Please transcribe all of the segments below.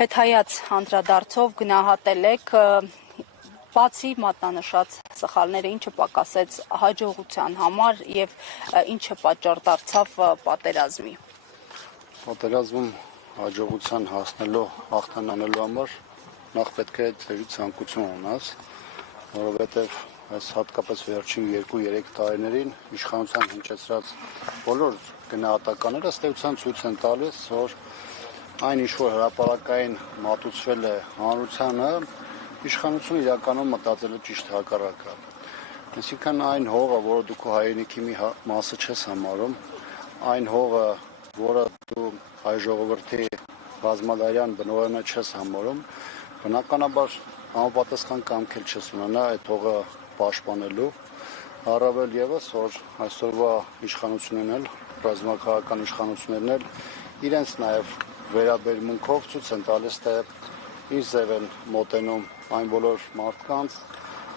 հետհայաց անդրադարձով գնահատել եք բացի մատնանշած սխալները, ինչը պակասեց հաջողության համար եւ ինչը պատճառ դարձավ պատերազմի։ Պատերազմում հաջողության հասնելու հաղթանանելու համար նախ պետք է դեպի ցանկություն ունենաս, որովհետեւ այս հատկապես վերջին 2-3 տարիներին իշխանության հնչեցրած բոլոր գնահատականները ըստ էության ցույց են տալիս, որ այն ինչ որ հրապարակային մատուցվել է հանրությանը, իշխանությունը իրականում մտածել է ճիշտ հակառակը։ Այսինքն այն հողը, որը դու քո հայրենիքի մի մասը չես համարում, այն հողը, որը դու հայ ժողովրդի բազմադարյան բնօրենը չես համարում, բնականաբար համապատասխան կամք էլ չես ունենա այդ հողը պաշտպանելու, առավել ևս, որ այսօրվա իշխանություններն էլ, ռազմաքաղաքական իշխանություններն էլ իրենց նաև վերաբերմունքով ցույց են տալիս, թե ինչ ձև են մոտենում այն բոլոր մարդկանց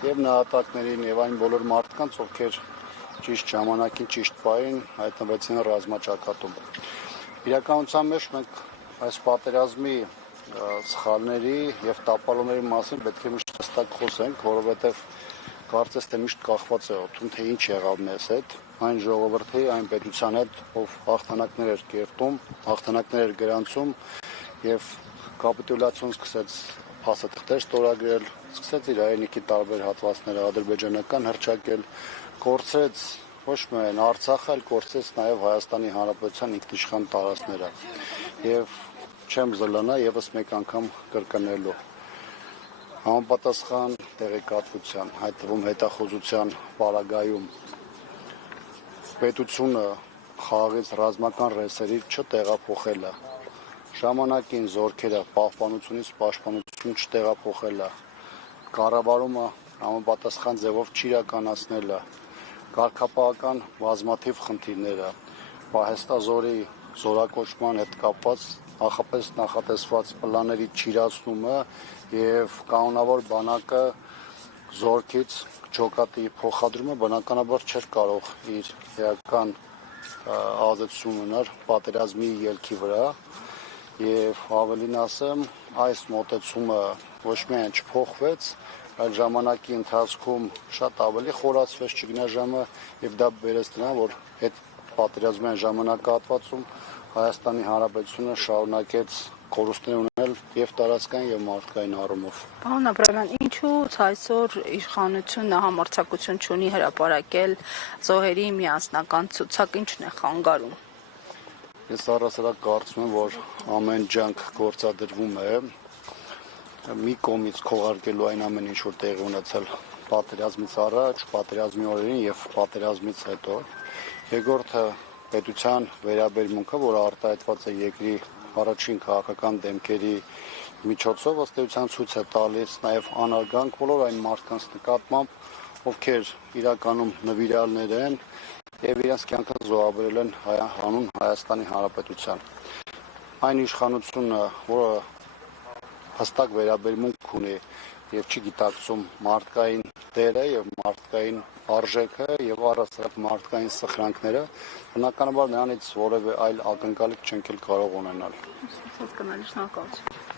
եւ նահատակներին եւ այն բոլոր մարդկանց, ովքեր ճիշտ ժամանակին, ճիշտ պահին հայտնվեցին ռազմաճակատում։ Իրականության մեջ մենք այս պատերազմի սխալների եւ տապալումների մասին պետք է միշտ հստակ խոսենք, որովհետեւ կարծես թե միշտ կախված է օդում, թե ինչ եղավ մեզ հետ, այն ժողովրդի, այն պետության հետ, ով հաղթանակներ էր կերտում, հաղթանակներ էր գրանցում եւ կապիտուլյացիոն սկսեց փաստաթղթեր ստորագրել, սկսեց իր հայրենիքի տարբեր հատվածները ադրբեջանական հռչակել, կորցրեց ոչ միայն Արցախը, այլ կորցրեց նաեւ Հայաստանի Հանրապետության ինքնիշխան տարածքները։ Եվ չեմ զլանա եւս մեկ անգամ կրկնելու համապատասխան տեղեկատվության, այդ թվում հետախուզության պարագայում պետությունը խաղաղից ռազմական ռեսերից չտեղափոխելը, ժամանակին զորքերը պահպանությունից պաշտպանություն չտեղափոխելը, կառավարումը համապատասխան ձևով չիրականացնելը, կարգապահական բազմաթիվ խնդիրները, պահեստազորի զորակոչման հետ կապված նախապես նախատեսված պլանների չիրացումը եւ կանոնավոր բանակը զորքից ջոկատի փոխադրումը բնականաբար չէր կարող իր էական ազդեցություն ունենալ պատերազմի ելքի վրա եւ ավելին ասեմ, այս մոտեցումը ոչ միայն չփոխվեց, այլ ժամանակի ընթացքում շատ ավելի խորացվեց ճգնաժամը եւ դա բերեց նրան, որ այդ պատերազմյան ժամանակահատվածում Հայաստանի Հանրապետությունը շարունակեց կորուստներ ունել եւ տարածքային եւ մարդկային առումով։ Պարոն Աբրամյան, ինչու այսօր իշխանությունը համարձակություն չունի հրապարակել զոհերի միասնական ցուցակ, ինչն է խանգարում։ Ես առասարակ կարծում եմ, որ ամեն ջանք գործադրվում է մի կողմից քողարկելու այն ամեն ինչ որ տեղի ունեցել պատերազմից առաջ, պատերազմի օրերին եւ պատերազմից հետո։ Երկրորդը պետության վերաբերմունքը, որը արտահայտված է երկրի առաջին քաղաքական դեմքերի միջոցով, ըստ էության ցույց է տալիս նաեւ անարգանք բոլոր այն մարդկանց նկատմամբ, ովքեր իրականում նվիրալներ են եւ իրենց կյանքը զոհաբերել են հանուն Հայաստանի Հանրապետության։ Այն իշխանությունը, որը հստակ վերաբերմունք ունի եւ չի գիտակցում մարդկային դերը եւ մարդկային արժեքը եւ առասարակ մարդկային սխրանքները, բնականաբար նրանից որևէ այլ ակնկալիք չենք կարող ունենալ։ Շնորհակալ եմ։